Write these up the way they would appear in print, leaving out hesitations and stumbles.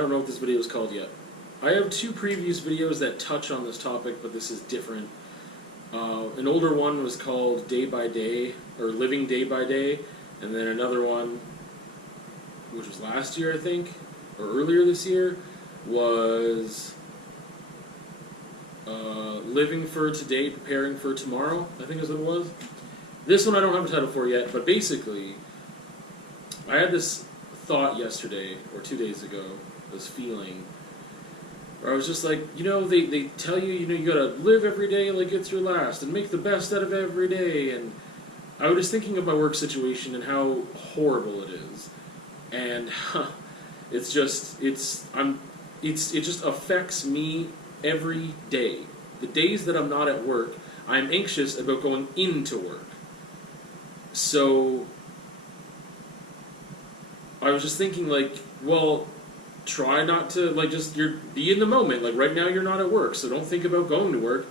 don't know what this video is called yet. I have two previous videos that touch on this topic, but this is different. An older one was called Day by Day, or Living Day by Day, and then another one, which was last year, I think, or earlier this year, was Living for Today, Preparing for Tomorrow, I think is what it was. This one I don't have a title for yet, but basically, I had this thought yesterday, or 2 days ago, this feeling, where I was just like, you know, they tell you, you know, you gotta live every day like it's your last, and make the best out of every day, and I was just thinking of my work situation and how horrible it is, and it just affects me every day. The days that I'm not at work, I'm anxious about going into work. So I was just thinking, like, well, try not to, like, just be in the moment. Like, right now you're not at work, so don't think about going to work,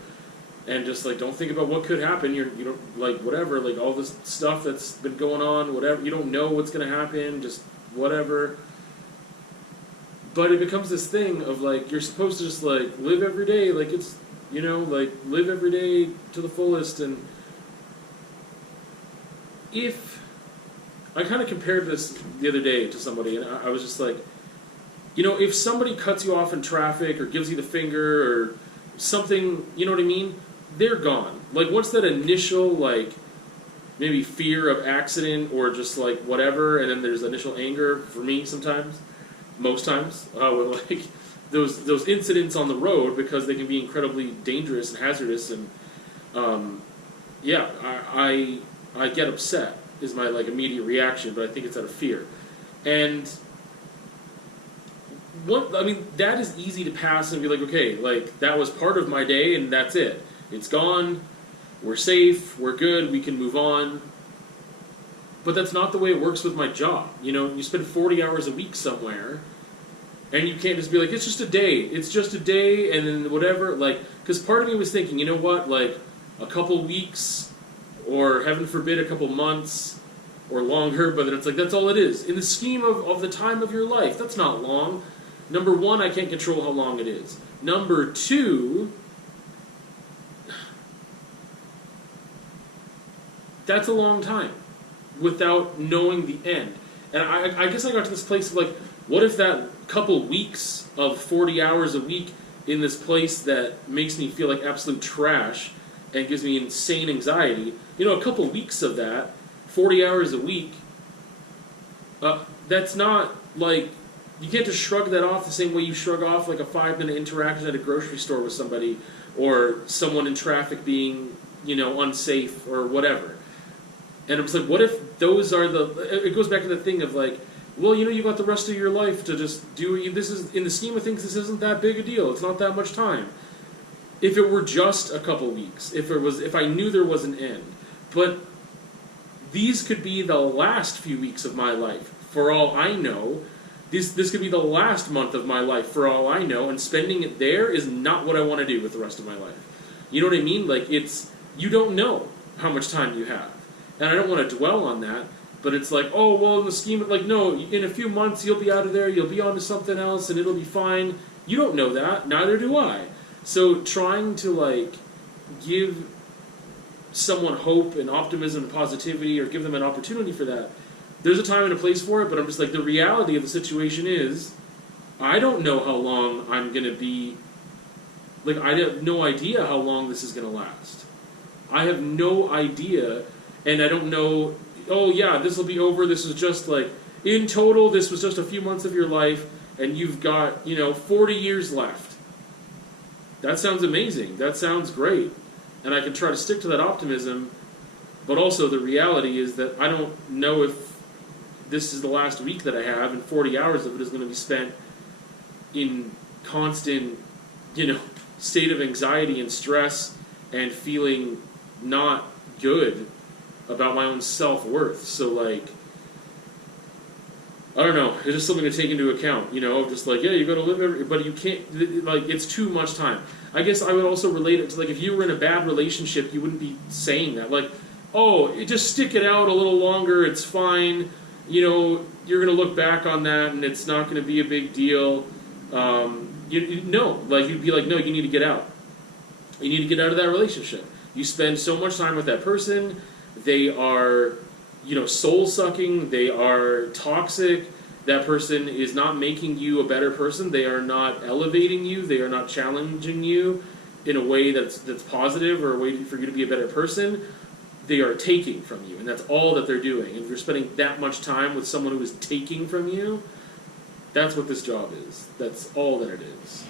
and just, like, don't think about what could happen. You don't, like, whatever, like, all this stuff that's been going on, whatever, you don't know what's going to happen, just whatever. But it becomes this thing of, like, you're supposed to just, like, live every day, like, it's, you know, like, live every day to the fullest. And if I kind of compared this the other day to somebody, and I was just like, you know, if somebody cuts you off in traffic or gives you the finger or something, you know what I mean, they're gone. Like, once that initial, like, maybe fear of accident or just, like, whatever, and then there's initial anger for me sometimes, most times, like, those incidents on the road, because they can be incredibly dangerous and hazardous, and yeah, I get upset is my, like, immediate reaction, but I think it's out of fear. And I mean, that is easy to pass and be like, okay, like, that was part of my day and that's it. It's gone, we're safe, we're good, we can move on. But that's not the way it works with my job. You know, you spend 40 hours a week somewhere, and you can't just be like, it's just a day, and then whatever, like, because part of me was thinking, you know what, like, a couple weeks, or heaven forbid, a couple months, or longer, but then it's like, that's all it is. In the scheme of the time of your life, that's not long. Number one, I can't control how long it is. Number two, that's a long time without knowing the end. And I guess I got to this place of, like, what if that couple weeks of 40 hours a week in this place that makes me feel like absolute trash and gives me insane anxiety, you know, a couple weeks of that, 40 hours a week, that's not, like, you can't just shrug that off the same way you shrug off, like, a 5-minute interaction at a grocery store with somebody, or someone in traffic being, you know, unsafe, or whatever. And it's like, what if those are it goes back to the thing of, like, well, you know, you got the rest of your life to just do, this is, in the scheme of things, this isn't that big a deal, it's not that much time. If it were just a couple weeks, if I knew there was an end. But these could be the last few weeks of my life, for all I know. This could be the last month of my life, for all I know, and spending it there is not what I want to do with the rest of my life. You know what I mean? Like, you don't know how much time you have. And I don't want to dwell on that, but it's like, oh, well, in the scheme of, like, no, in a few months you'll be out of there, you'll be on to something else, and it'll be fine. You don't know that, neither do I. So trying to, like, give someone hope and optimism and positivity, or give them an opportunity for that, there's a time and a place for it, but I'm just like, the reality of the situation is, I don't know how long I'm going to be, like, I have no idea how long this is going to last. I have no idea, and I don't know, oh yeah, this will be over, this is just, like, in total, this was just a few months of your life, and you've got, you know, 40 years left. That sounds amazing, that sounds great, and I can try to stick to that optimism, but also the reality is that I don't know if this is the last week that I have, and 40 hours of it is going to be spent in constant, you know, state of anxiety and stress and feeling not good about my own self-worth. So, like, I don't know, it's just something to take into account, you know, just like, yeah, you got to live but you can't, like, it's too much time. I guess I would also relate it to, like, if you were in a bad relationship, you wouldn't be saying that, like, oh, just stick it out a little longer, it's fine, you know, you're going to look back on that and it's not going to be a big deal. No, like you'd be like, no, you need to get out. You need to get out of that relationship. You spend so much time with that person. They are, soul sucking. They are toxic. That person is not making you a better person. They are not elevating you. They are not challenging you in a way that's positive or a way for you to be a better person. They are taking from you, and that's all that they're doing. And if you're spending that much time with someone who is taking from you, that's what this job is. That's all that it is.